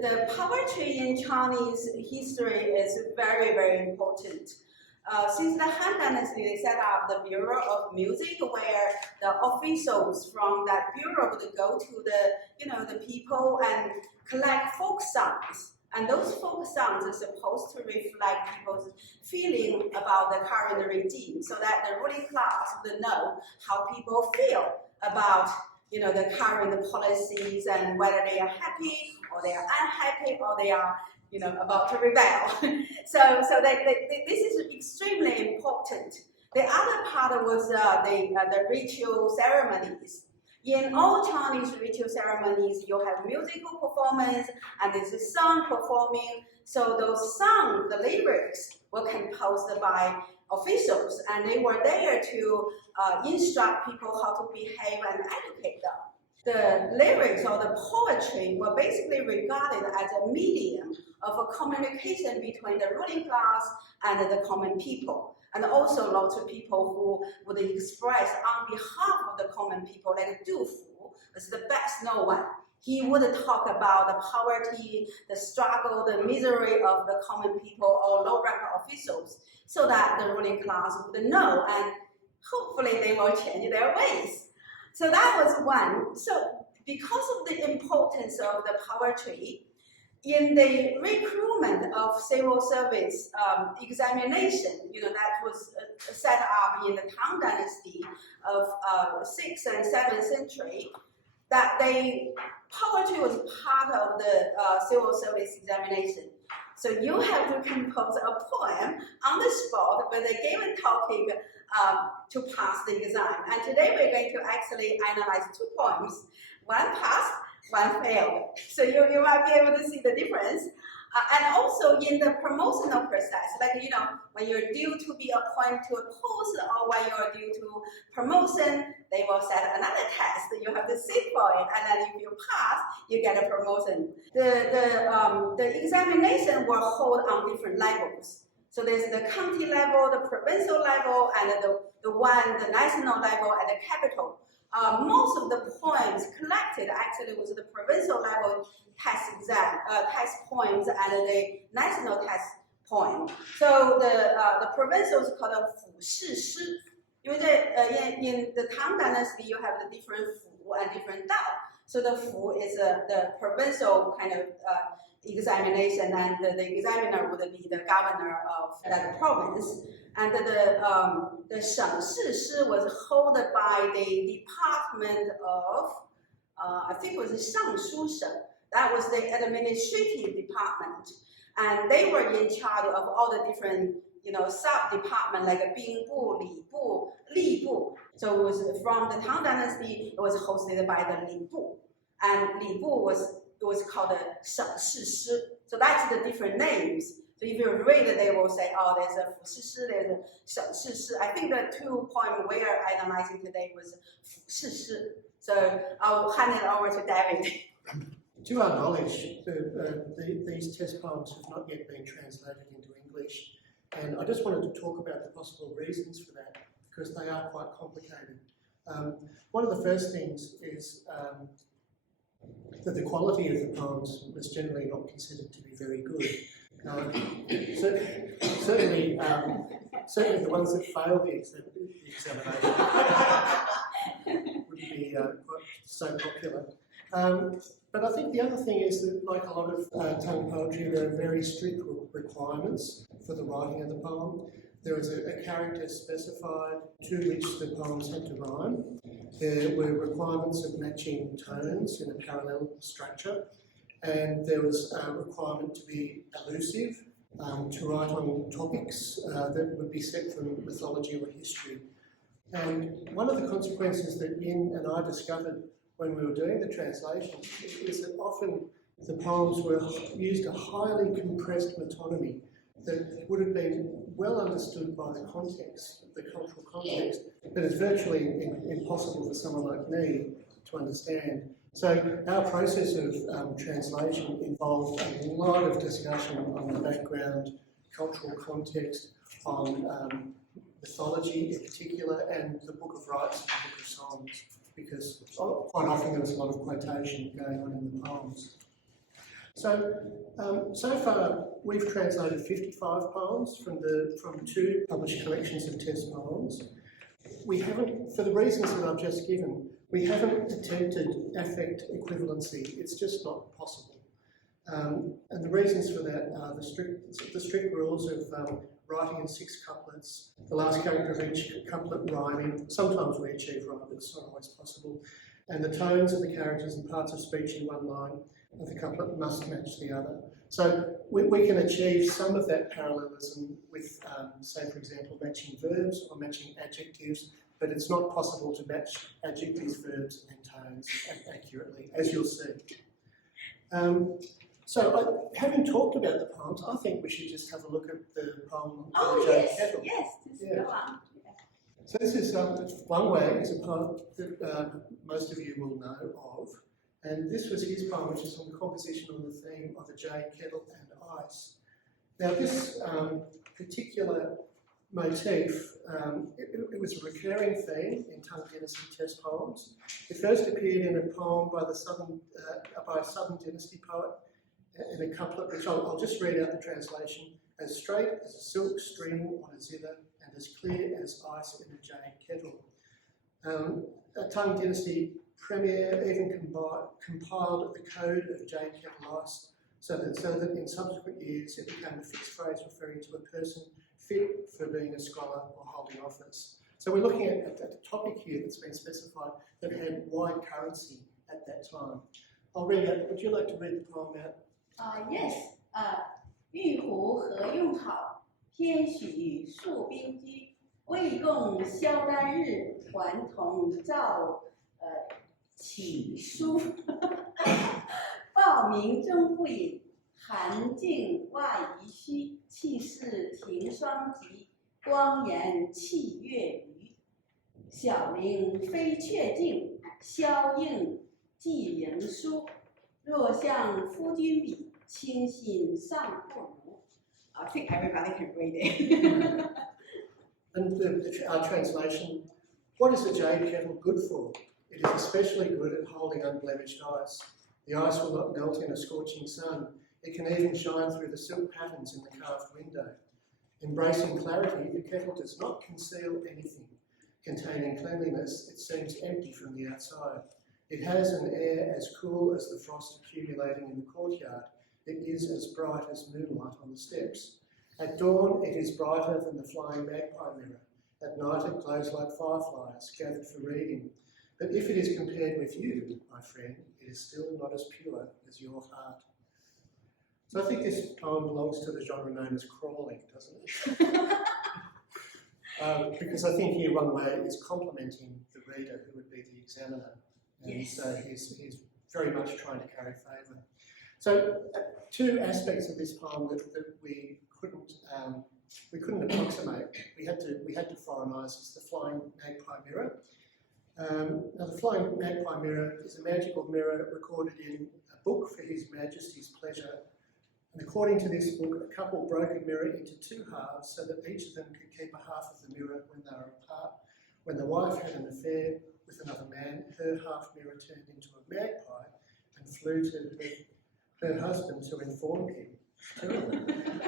the poetry in Chinese history is very, very important. Since the Han Dynasty, they set up the Bureau of Music, where the officials from that bureau would go to the people and collect folk songs. And those folk songs are supposed to reflect people's feeling about the current regime, so that the ruling class would know how people feel about the current policies and whether they are happy or they are unhappy or they are about to rebel. so this is extremely important. The other part was the ritual ceremonies. In all Chinese ritual ceremonies, you have musical performance and there's a song performing. So those songs, the lyrics, were composed by officials, and they were there to instruct people how to behave and educate them. The lyrics or the poetry were basically regarded as a medium of a communication between the ruling class and the common people. And also lots of people who would express on behalf of the common people, like Du Fu was the best known one. He would talk about the poverty, the struggle, the misery of the common people or low-rank officials, so that the ruling class would know, and hopefully they will change their ways. So that was one. So because of the importance of the poetry, in the recruitment of civil service examination, that was set up in the Tang Dynasty of 6th and 7th century, that poetry was part of the civil service examination. So you have to compose a poem on the spot with a given topic to pass the exam. And today we're going to actually analyze 2 poems. One passed, one failed. So you might be able to see the difference. And also in the promotional process, like, when you're due to be appointed to a post or when you're due to promotion, they will set another test. You have to sit for it, and then if you pass, you get a promotion. The examination will hold on different levels. So there's the county level, the provincial level, and the national level at the capital. Most of the poems collected actually was the provincial level test poems and the national test poem. So the provincial is called a 府试诗. In the Tang Dynasty, you have the different 府 and different dao. So the 府 is the provincial kind of examination, and the examiner would be the governor of that province. And the 省试诗 was held by the department of, I think it was 尚书省. That was the administrative department. And they were in charge of all the different sub-department like 兵部, 礼部, 吏部. So it was from the Tang Dynasty, it was hosted by the 礼部. And 礼部was called the 省试诗. So that's the different names. So if you read it, they will say, oh, there's a 府试诗, there's a 省试诗. I think the 2 poems we are analyzing today was 府试诗. So I'll hand it over to David. To our knowledge, these test poems have not yet been translated into English, and I just wanted to talk about the possible reasons for that, because they are quite complicated. One of the first things is that the quality of the poems was generally not considered to be very good. Certainly the ones that failed the examination wouldn't be quite so popular. But I think the other thing is that, like a lot of Tang poetry, there are very strict requirements for the writing of the poem. There was a character specified to which the poems had to rhyme. There were requirements of matching tones in a parallel structure, and there was a requirement to be elusive, to write on topics that would be set from mythology or history. And one of the consequences that Yin and I discovered when we were doing the translation is that often the poems used a highly compressed metonymy that would have been well understood by the context, the cultural context, but it's virtually impossible for someone like me to understand. So our process of translation involved a lot of discussion on the background, cultural context, on mythology in particular, and the Book of Rites and the Book of Songs, because quite often there was a lot of quotation going on in the poems. So, so far we've translated 55 poems from 2 published collections of test poems. We haven't, for the reasons that I've just given, we haven't attempted affect equivalency. It's just not possible. And the reasons for that are the strict rules of writing in 6 couplets, the last character of each couplet rhyming. Sometimes we achieve rhyme, but it's not always possible. And the tones of the characters and parts of speech in one line of the couplet must match the other. So we can achieve some of that parallelism with, say, for example, matching verbs or matching adjectives, but it's not possible to match adjectives, verbs and tones accurately, as you'll see. So having talked about the poems, I think we should just have a look at the poem of Jane Kettle. Yes, go on. So this is One Way is a poem that most of you will know of. And this was his poem, which is on the composition on the theme of a jade kettle and ice. Now this particular motif, it was a recurring theme in Tang Dynasty test poems. It first appeared in a poem by a Southern Dynasty poet in a couplet, which I'll just read out the translation: as straight as a silk string on a zither and as clear as ice in a jade kettle. A Tang Dynasty premier even compiled the code of jade kettle ice so that in subsequent years it became a fixed phrase referring to a person fit for being a scholar or holding office. So we're looking at the topic here that's been specified that had wide currency at that time. I'll read it. Would you like to read the poem out? Yes. 玉壶何用好，偏许数宾居。为共萧丹日，团同照起书。报名终不饮，寒静外宜虚。气势停霜急，光颜气月余。小名非确尽，萧映寄迎书。若向夫君比，清信尚不如。I think everybody can read it. And our translation: what is a jade kettle good for? It is especially good at holding unblemished ice. The ice will not melt in a scorching sun. It can even shine through the silk patterns in the carved window. Embracing clarity, the kettle does not conceal anything. Containing cleanliness, it seems empty from the outside. It has an air as cool as the frost accumulating in the courtyard. It is as bright as moonlight on the steps. At dawn, it is brighter than the flying magpie mirror. At night, it glows like fireflies gathered for reading. But if it is compared with you, my friend, it is still not as pure as your heart. So I think this poem belongs to the genre known as crawling, doesn't it? Because I think here One Way is complimenting the reader, who would be the examiner. And Yes. so he's very much trying to carry favour. So 2 aspects of this poem that we couldn't approximate. We had to foreignise. It's the flying magpie mirror. Now the flying magpie mirror is a magical mirror recorded in a book for His Majesty's pleasure. And according to this book, a couple broke a mirror into 2 halves so that each of them could keep a half of the mirror when they were apart. When the wife had an affair with another man, her half mirror turned into a magpie and flew to her husband to inform him.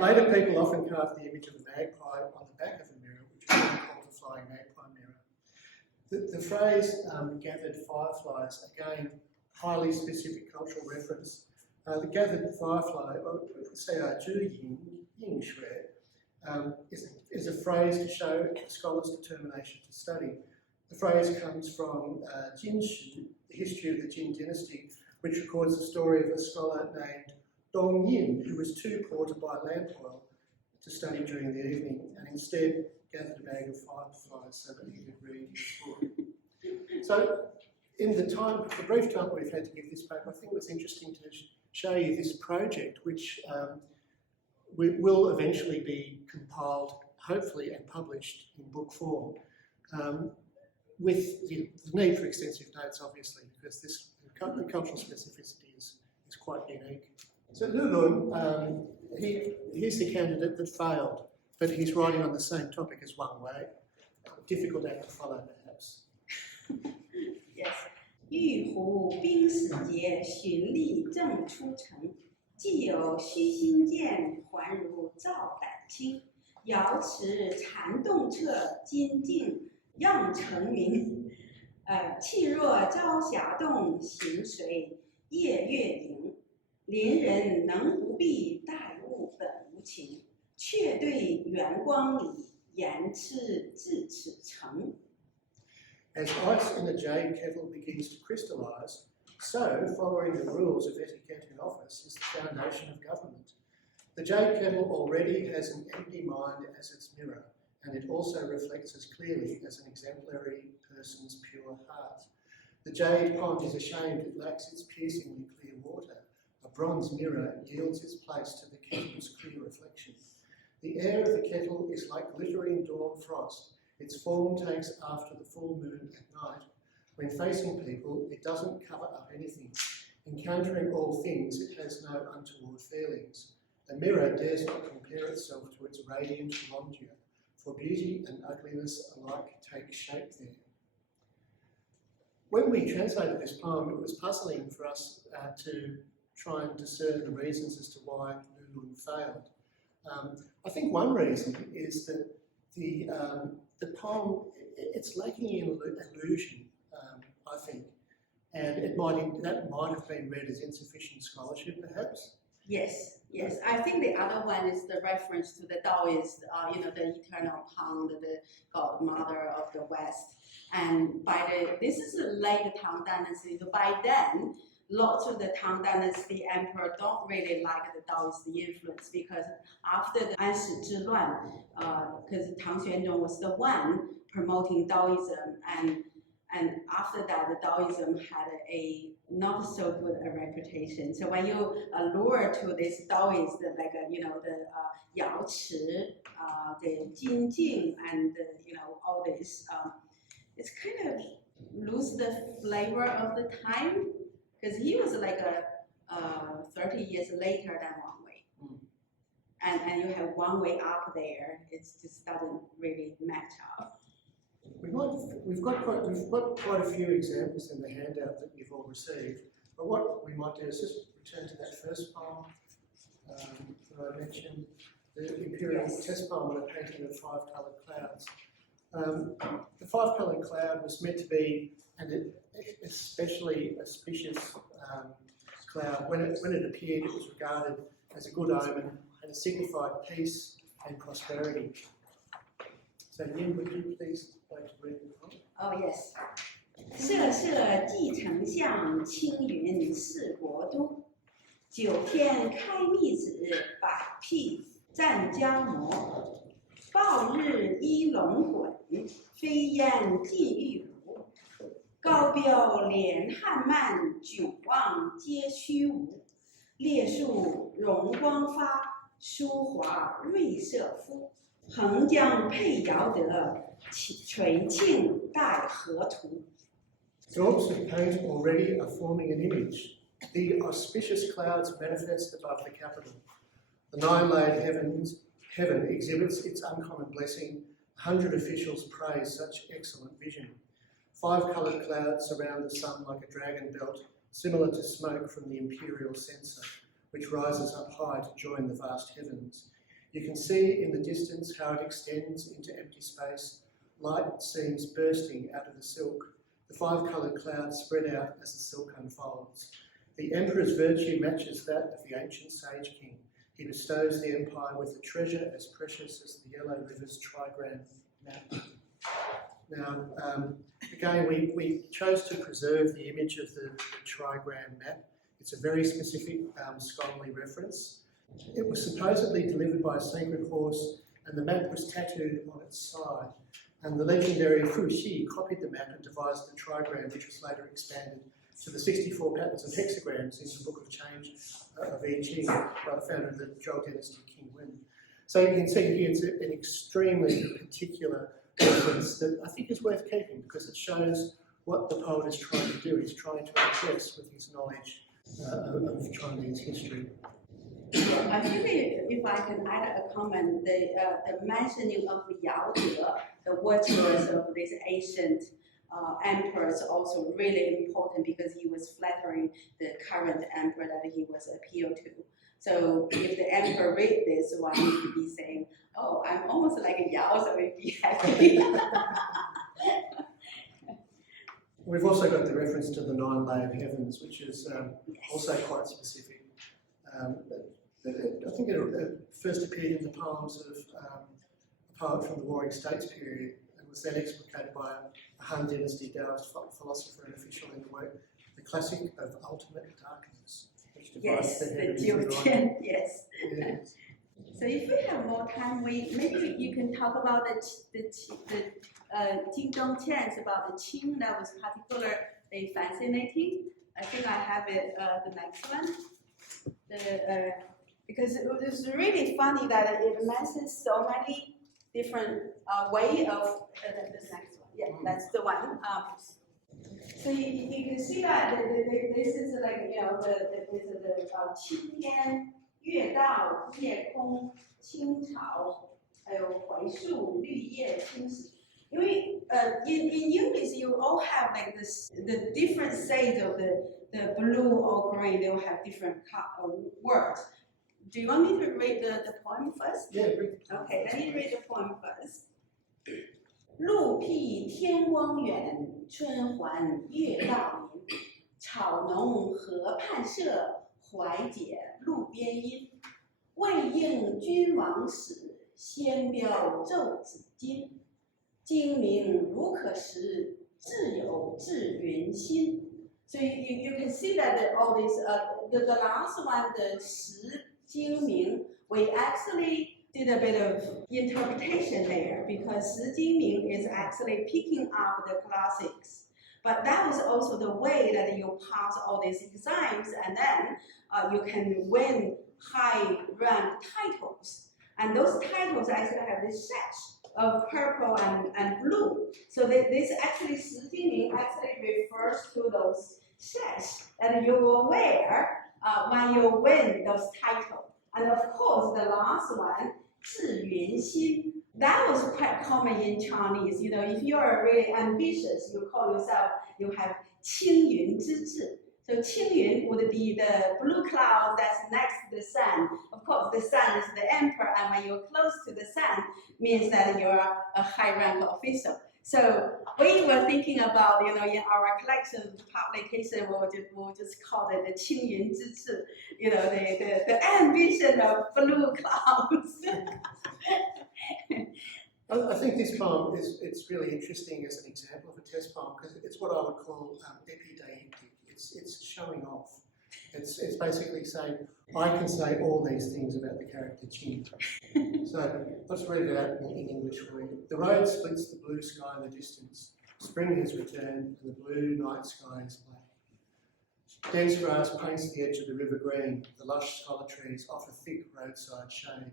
Later, people often carve the image of a magpie on the back of a mirror, which is called the flying magpie mirror. The phrase gathered fireflies, again, highly specific cultural reference. The gathered firefly, or say ying shui, is a phrase to show a scholar's determination to study. The phrase comes from Jin Shu, the history of the Jin Dynasty, which records the story of a scholar named Dong Yin, who was too poor to buy lamp oil to study during the evening, and instead gathered a bag of fireflies so that he could read his book. So, in the brief time we've had to give this paper, I think it was interesting to show you this project, which will eventually be compiled, hopefully, and published in book form, with the need for extensive notes, obviously, because the cultural specificity is quite unique. So Lulun, he's the candidate that failed, but he's writing on the same topic as One Way. Difficult act to follow, perhaps. Yes. 玉壶冰死节，循吏正出城。既有虚心剑，还如照感清。瑶池禅洞彻，金镜让成名。气若朝霞洞，行随夜月盈。邻人能不避，待物本无情。却对圆光里，言痴至此成。As ice in a jade kettle begins to crystallize, so, following the rules of etiquette in office, is the foundation of government. The jade kettle already has an empty mind as its mirror, and it also reflects as clearly as an exemplary person's pure heart. The jade pond is ashamed it lacks its piercingly clear water. A bronze mirror yields its place to the kettle's clear reflection. The air of the kettle is like glittering dawn frost. Its form takes after the full moon at night. When facing people, it doesn't cover up anything. Encountering all things, it has no untoward feelings. A mirror dares not compare itself to its radiant rondure, for beauty and ugliness alike take shape there. When we translated this poem, it was puzzling for us to try and discern the reasons as to why Lulun failed. I think one reason is that the poem, it's lacking in illusion, I think, and that might have been read as insufficient scholarship, perhaps. Yes. I think the other one is the reference to the Taoist, the eternal pond, the godmother of the West. And this is a late Tang Dynasty. So by then, lots of the Tang Dynasty emperor don't really like the Taoist influence, because after the Anshi Zhiluan, because Tang Xuanzong was the one promoting Taoism, and after that, the Taoism had a not so good a reputation. So when you allure to this Taoist, like the Yao Chi, the Jin Jing, and all this, it's kind of lose the flavor of the time, because he was like 30 years later than Wang Wei, and you have Wang Wei up there. It just doesn't really match up. We've got quite a few examples in the handout that you've all received, but what we might do is just return to that first poem that I mentioned, the Imperial test poem with a painting of 5 coloured clouds. The 5 coloured cloud was meant to be an especially auspicious cloud. When it appeared, it was regarded as a good omen and it signified peace and prosperity. So Yin, would you please like to read the poem? Oh yes. 射射继丞相，青云是国都。9天开密子，百辟战江魔。暴日依龙滚，飞烟尽玉壶。高标连汉漫，迥望皆虚无。烈树荣光发，疏华瑞色肤。横江配尧德，垂庆待河图。 Daubs of paint already are forming an image. The auspicious clouds manifest above the capital. The 9-layered heaven exhibits its uncommon blessing. 100 officials praise such excellent vision. 5 coloured clouds surround the sun like a dragon belt, similar to smoke from the Imperial censer, which rises up high to join the vast heavens. You can see in the distance how it extends into empty space, light seams bursting out of the silk. The 5 coloured clouds spread out as the silk unfolds. The emperor's virtue matches that of the ancient sage king. He bestows the empire with a treasure as precious as the Yellow River's trigram map. Now, again, we chose to preserve the image of the trigram map. It's a very specific scholarly reference. It was supposedly delivered by a sacred horse, and the map was tattooed on its side. And the legendary Fu Xi copied the map and devised the trigram, which was later expanded to the 64 patterns of hexagrams in the Book of Change of I Ching by the founder of the Zhou Dynasty, King Wen. So you can see here it's an extremely particular reference that I think is worth keeping, because it shows what the poet is trying to do. He's trying to impress with his knowledge of Chinese history. I think if I can add a comment, the mentioning of Yao De, the virtues of this ancient emperor, is also really important, because he was flattering the current emperor that he was appealed to. So if the emperor read this one, he would be saying, "Oh, I'm almost like a Yao, so we'd be happy." We've also got the reference to the 9-layered heavens, which is also quite specific. I think it first appeared in the poems of a poet from the Warring States period, and was then explicated by a Han Dynasty Taoist philosopher and official in the work, The Classic of Ultimate Darkness, which divides Yes, the the heavens into Jiutian, yes. Yes. So if we have more time, maybe you can talk about the Jingdong chants about the Qing that was particularly fascinating. I think I have it, the next one. Because it's really funny that it mentions so many different way of this next one. Yeah, that's the one. So you can see that this is like, you know, this is the 青天月道夜空青草，还有槐树绿叶青石。因为in English you all have like the different shades of the blue or green. They will have different words. Do you want me to read the poem first? Yeah, read the poem. Okay, let me read the poem first. 路辟天光远，春还月道明。草浓河畔色，怀解路边阴。未应君王使，先标奏子京。精明如可识，自有至云心。So you can see that all these the last one, the 识精明, we actually did a bit of interpretation there because 识精明 is actually picking up the classics. But that was also the way that you pass all these exams and then you can win high rank titles. And those titles actually have this sash of purple and blue. So this actually 识精明 actually refers to those sash that you will wear when you win those titles. And of course, the last one, 至云心. That was quite common in Chinese. You know, if you are really ambitious, you call yourself, you have 青云之志. So 青云 would be the blue cloud that's next to the sun. Of course, the sun is the emperor, and when you're close to the sun, means that you're a high-rank official. So we were thinking about, you know, in our collection publication, we'll just call it the 青云之志, you know, the ambition of blue clouds. I think this poem it's really interesting as an example of a test poem because it's what I would call epideictic. It's showing off. It's basically saying, I can say all these things about the character Qing. So let's read it out in English for you. The road splits the blue sky in the distance. Spring has returned and the blue night sky is black. Dense grass paints the edge of the river green. The lush scholar trees offer thick roadside shade.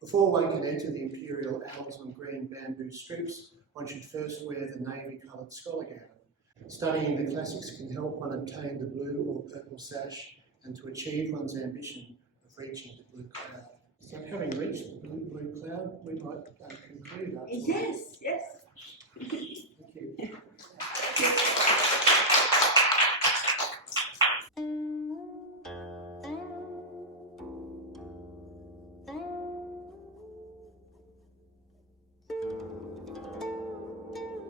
Before one can enter the Imperial annals on green bamboo strips, one should first wear the navy-coloured scholar gown. Studying the classics can help one obtain the blue or purple sash and to achieve one's ambition of reaching the blue cloud. So having reached the blue cloud, we might conclude our talk. Yes, yes. Thank you.